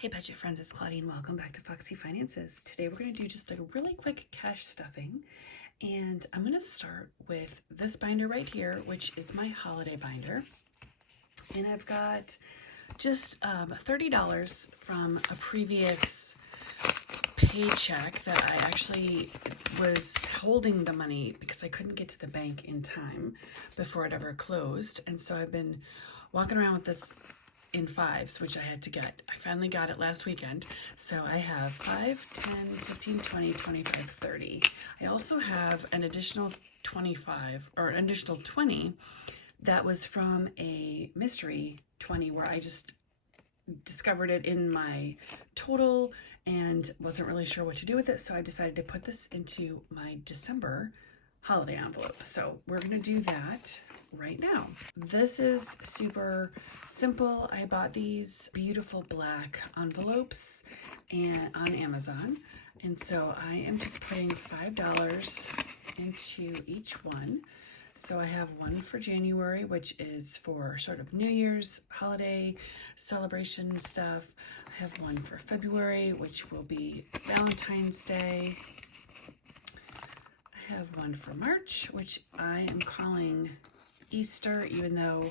Hey budget friends, it's Claudine. Welcome back to Foxy Finances. Today we're going to do just a really quick cash stuffing, and I'm going to start with this binder right here, which is my holiday binder. And I've got just $30 from a previous paycheck that I actually was holding the money because I couldn't get to the bank in time before it ever closed. And so I've been walking around with this in fives, which I had to get. I finally got it last weekend. So I have 5, 10, 15, 20, 25, 30. I also have an additional 25 or an additional 20 that was from a mystery 20 where I just discovered it in my total and wasn't really sure what to do with it. So I decided to put this into my December holiday envelope. So we're going to do that right now. This is super simple. I bought these beautiful black envelopes on Amazon. And so I am just putting $5 into each one. So I have one for January, which is for sort of New Year's holiday celebration stuff. I have one for February, which will be Valentine's Day. I have one for March, which I am calling Easter, even though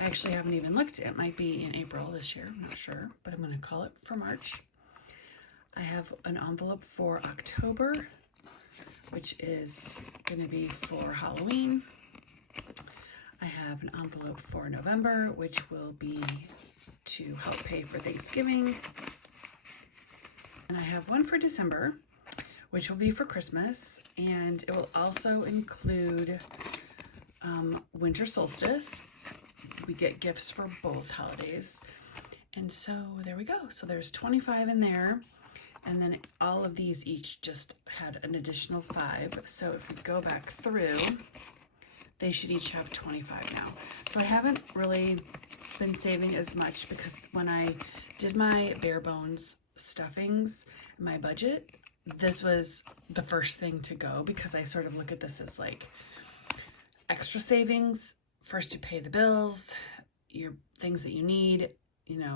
I actually haven't even looked. It might be in April this year, I'm not sure, but I'm going to call it for March. I have an envelope for October, which is going to be for Halloween. I have an envelope for November, which will be to help pay for Thanksgiving. And I have one for December, which will be for Christmas, and it will also include winter solstice. We get gifts for both holidays. And so there we go. So there's 25 in there. And then all of these each just had an additional 5. So if we go back through, they should each have 25 now. So I haven't really been saving as much because when I did my bare bones stuffings, my budget, this was the first thing to go because I sort of look at this as like extra savings. First you pay the bills, your things that you need,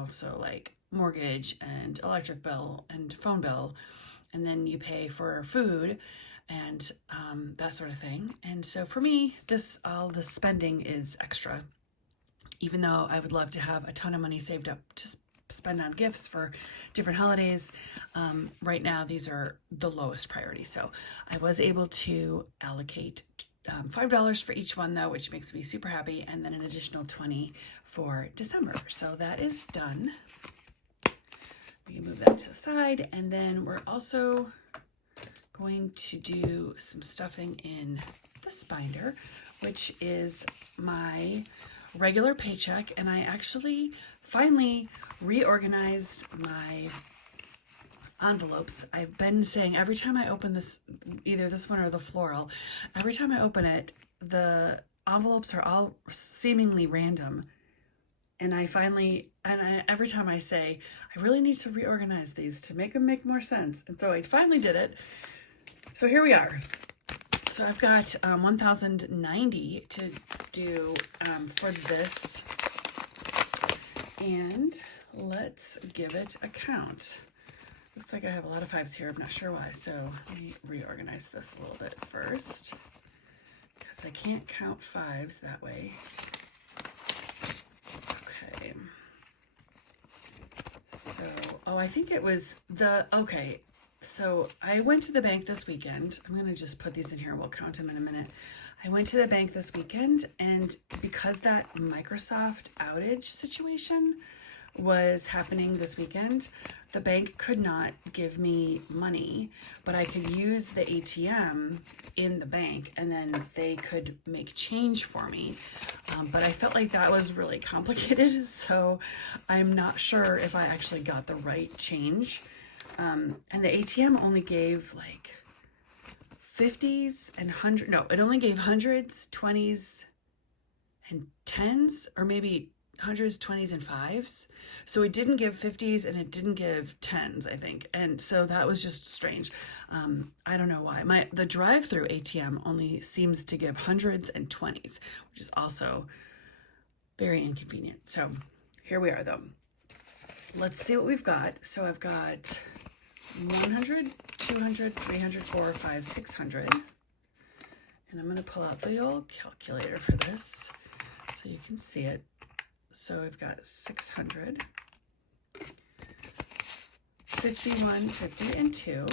so like mortgage and electric bill and phone bill, and then you pay for food and that sort of thing. And so for me, all the spending is extra, even though I would love to have a ton of money saved up to spend on gifts for different holidays. Right now, these are the lowest priority. So I was able to allocate $5 for each one though, which makes me super happy. And then an additional 20 for December. So that is done. We can move that to the side. And then we're also going to do some stuffing in this binder, which is my regular paycheck. And I actually finally reorganized my envelopes. I've been saying every time I open this, either this one or the floral, every time I open it, the envelopes are all seemingly random. And every time I say, I really need to reorganize these to make them make more sense. And so I finally did it. So here we are. So I've got 1,090 to do for this. And let's give it a count. Looks like I have a lot of 5s here. I'm not sure why. So let me reorganize this a little bit first because I can't count 5s that way. Okay. So, I think it was okay. So I went to the bank this weekend. I'm going to just put these in here. We'll count them in a minute. I went to the bank this weekend, and because that Microsoft outage situation was happening this weekend, the bank could not give me money, but I could use the ATM in the bank and then they could make change for me. But I felt like that was really complicated, so I'm not sure if I actually got the right change. And the ATM only gave like 50s and 100, no, it only gave 100s, 20s, and 10s, or maybe 100s, 20s, and 5s. So it didn't give 50s and it didn't give 10s, I think. And so that was just strange. I don't know why. The drive-through ATM only seems to give 100s and 20s, which is also very inconvenient. So here we are though. let's see what we've got. So I've got 100, 200, 300, 400, 500, 600. And I'm going to pull out the old calculator for this so you can see it. So I've got 600, 51, 50, and 2.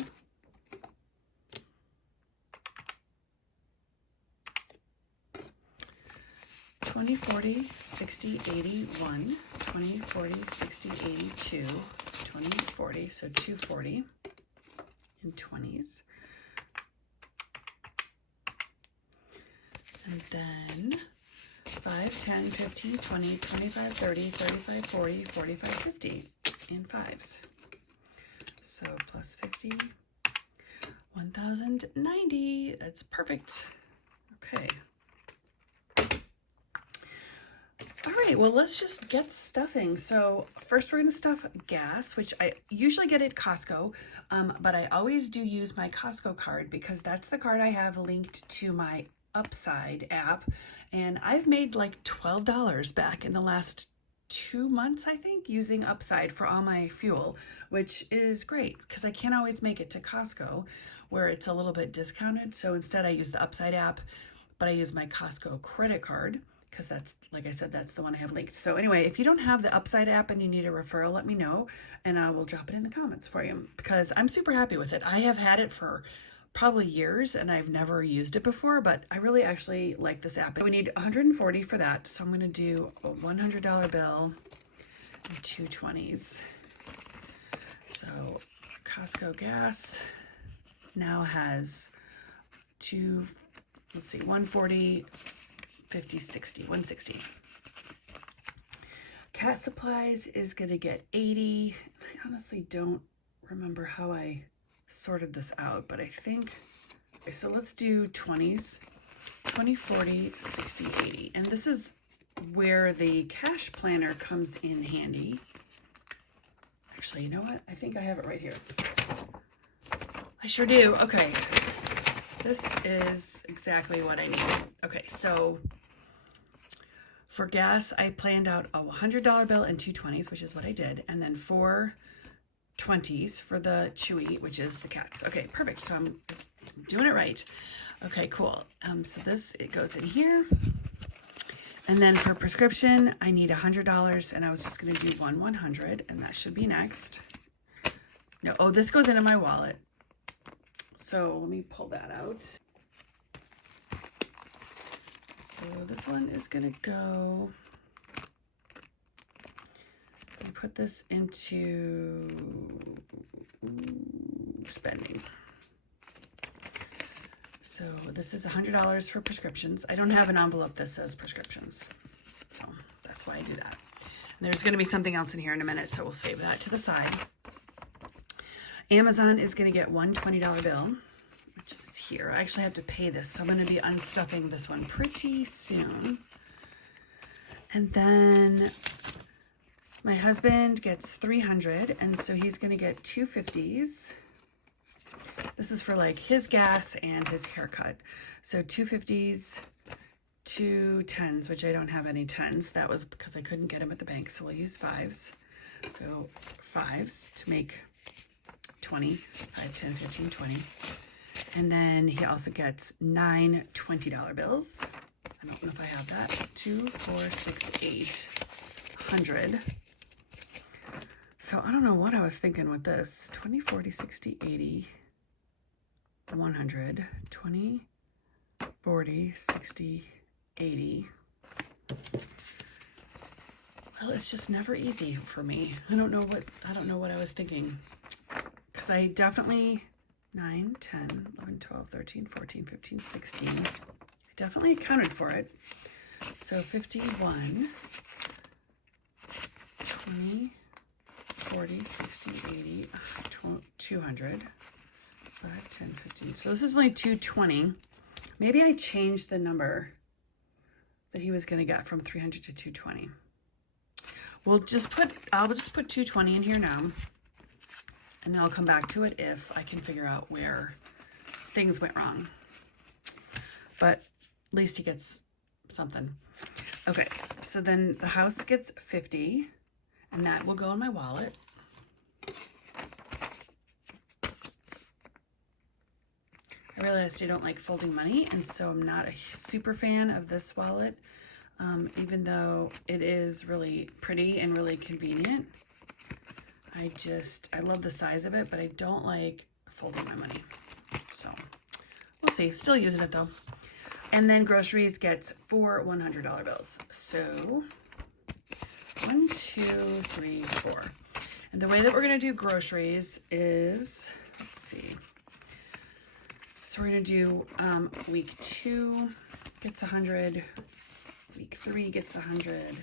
20, 40, 60, 80, 1, 20, 40, 60, 80, 2, 20, 40, so 240 in 20s. And then 5, 10, 15, 20, 25, 30, 35, 40, 45, 50 in 5s. So plus 50, 1,090. That's perfect. Okay. All right, well, let's just get stuffing. So first we're gonna stuff gas, which I usually get at Costco, but I always do use my Costco card because that's the card I have linked to my Upside app. And I've made like $12 back in the last 2 months, I think, using Upside for all my fuel, which is great because I can't always make it to Costco where it's a little bit discounted. So instead I use the Upside app, but I use my Costco credit card, because that's, like I said, that's the one I have linked. So anyway, if you don't have the Upside app and you need a referral, let me know and I will drop it in the comments for you because I'm super happy with it. I have had it for probably years and I've never used it before, but I really actually like this app. We need 140 for that. So I'm going to do a $100 bill and 2 20s. So Costco gas now has 140, 50, 60, 160. Cat supplies is gonna get 80. I honestly don't remember how I sorted this out, but I think, okay, so let's do 20s, 20, 40, 60, 80. And this is where the cash planner comes in handy. Actually, you know what? I think I have it right here. I sure do. Okay. This is exactly what I need. Okay, so for gas, I planned out a $100 bill and 2 20s, which is what I did, and then 4 20s for the Chewy, which is the cats. Okay, perfect. So I'm doing it right. Okay, cool. So this, it goes in here. And then for prescription, I need $100, and I was just going to do 100, and that should be next. No, oh, this goes into my wallet. So let me pull that out. So this one is gonna go, I'm gonna put this into spending. So this is $100 for prescriptions. I don't have an envelope that says prescriptions, so that's why I do that. And there's gonna be something else in here in a minute, so we'll save that to the side. Amazon is gonna get one $20 bill, which is here. I actually have to pay this, so I'm going to be unstuffing this one pretty soon. And then my husband gets 300, and so he's going to get 2 50s. This is for like his gas and his haircut. So 2 50s, 2 10s, which I don't have any 10s. That was because I couldn't get them at the bank, so we'll use 5s. So 5s to make 20, 5, 10, 15, 20. And then he also gets 9 $20 bills. I don't know if I have that. 2, 4, 6, 8, 100. So I don't know what I was thinking with this. 20, 40, 60, 80, 100, 20, 40, 60, 80. Well, it's just never easy for me. I don't know what I was thinking. Because I definitely 9, 10, 11, 12, 13, 14, 15, 16. I definitely accounted for it. So 51, 20, 40, 60, 80, 200, 5, 10, 15. So this is only 220. Maybe I changed the number that he was going to get from 300 to 220. I'll just put 220 in here now. And then I'll come back to it if I can figure out where things went wrong. But at least he gets something. Okay, so then the house gets 50. and that will go in my wallet. I realized I don't like folding money, and so I'm not a super fan of this wallet, even though it is really pretty and really convenient. I love the size of it, but I don't like folding my money. So we'll see. Still using it though. And then groceries gets 4 $100 bills. So 1, 2, 3, 4. And the way that we're going to do groceries is, let's see. So we're going to do week 2 gets 100, week 3 gets 100,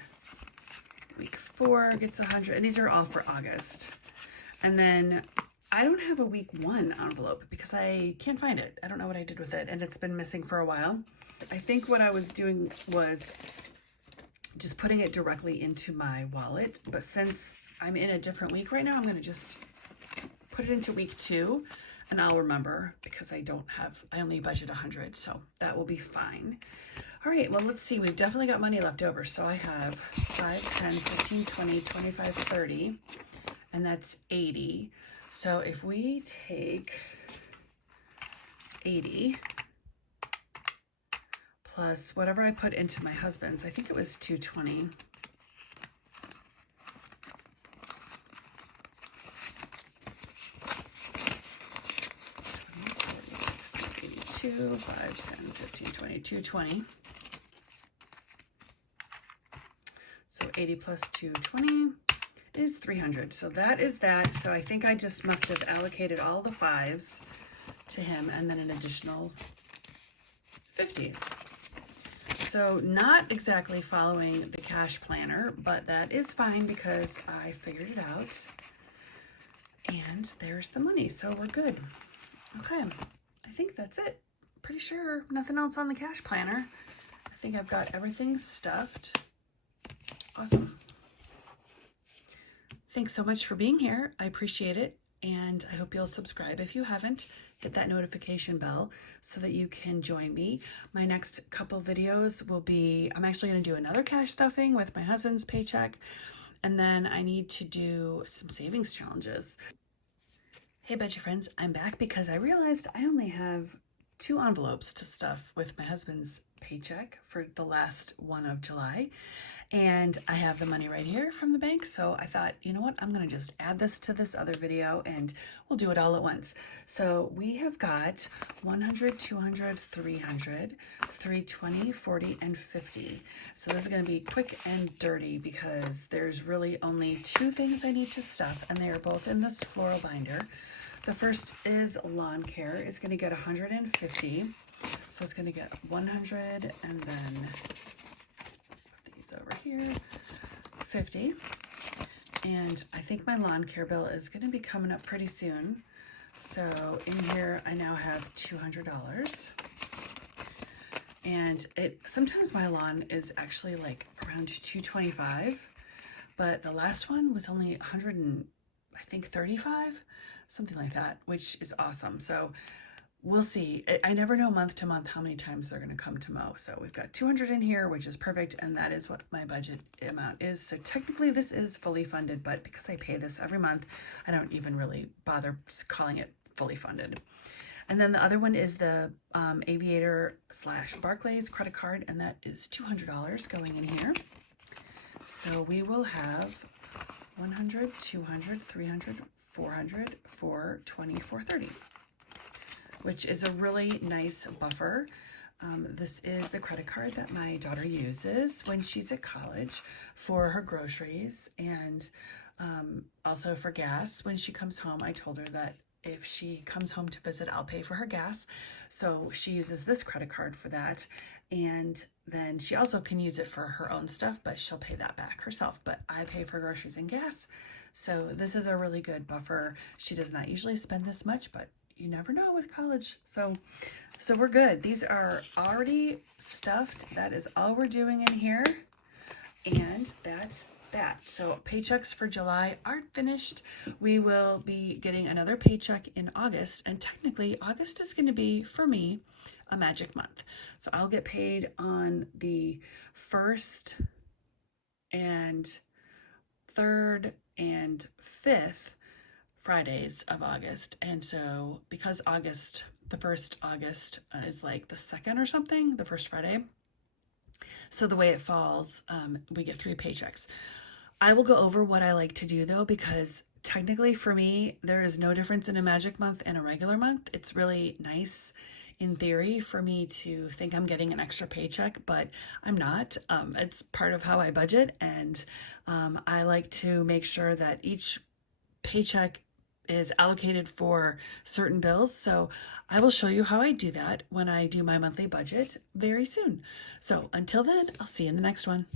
week 4 gets 100, and these are all for August. And then I don't have a week 1 envelope because I can't find it. I don't know what I did with it, and it's been missing for a while. I think what I was doing was just putting it directly into my wallet, but since I'm in a different week right now, I'm going to just put it into week 2, and I'll remember because I only budget 100, so that will be fine. All right, well, let's see. We've definitely got money left over. So I have 5, 10, 15, 20, 25, 30, and that's 80. So if we take 80 plus whatever I put into my husband's, I think it was 220. 2, 5, 10, 15, 20, 220. So 80 plus 220 is 300. So that is that. So I think I just must have allocated all the 5s to him and then an additional 50. So not exactly following the cash planner, but that is fine because I figured it out. And there's the money. So we're good. Okay. I think that's it. Pretty sure nothing else on the cash planner. I think I've got everything stuffed. Awesome. Thanks so much for being here. I appreciate it. And I hope you'll subscribe if you haven't. Hit that notification bell so that you can join me. My next couple videos will be, I'm actually going to do another cash stuffing with my husband's paycheck. And then I need to do some savings challenges. Hey, Betcha friends, I'm back because I realized I only have 2 envelopes to stuff with my husband's paycheck for the last one of July. And I have the money right here from the bank. So I thought, you know what, I'm going to just add this to this other video and we'll do it all at once. So we have got 100, 200, 300, 320, 40, and 50. So this is going to be quick and dirty because there's really only 2 things I need to stuff, and they are both in this floral binder. The first is lawn care. It's going to get 150. So it's going to get 100 and then put these over here, 50. And I think my lawn care bill is going to be coming up pretty soon. So in here, I now have $200. And sometimes my lawn is actually like around 225, but the last one was only 100 and I think 35, something like that, which is awesome. So we'll see. I never know month to month how many times they're going to come to mow. So we've got 200 in here, which is perfect. And that is what my budget amount is. So technically this is fully funded, but because I pay this every month, I don't even really bother calling it fully funded. And then the other one is the Aviator / Barclays credit card, and that is $200 going in here. So we will have 100, 200, 300, 400, 420, 430, which is a really nice buffer. This is the credit card that my daughter uses when she's at college for her groceries and also for gas. When she comes home, I told her that if she comes home to visit, I'll pay for her gas. So she uses this credit card for that. And then she also can use it for her own stuff, but she'll pay that back herself. But I pay for groceries and gas. So this is a really good buffer. She does not usually spend this much, but you never know with college. So we're good. These are already stuffed. That is all we're doing in here. And that's that. So paychecks for July aren't finished. We will be getting another paycheck in August, and technically August is going to be, for me, a magic month. So I'll get paid on the 1st and 3rd and 5th Fridays of August. And so because August, the 1st August is like the 2nd or something, the first Friday. So the way it falls, we get 3 paychecks. I will go over what I like to do though, because technically for me, there is no difference in a magic month and a regular month. It's really nice in theory for me to think I'm getting an extra paycheck, but I'm not. It's part of how I budget, and I like to make sure that each paycheck is allocated for certain bills. So I will show you how I do that when I do my monthly budget very soon. So until then, I'll see you in the next one.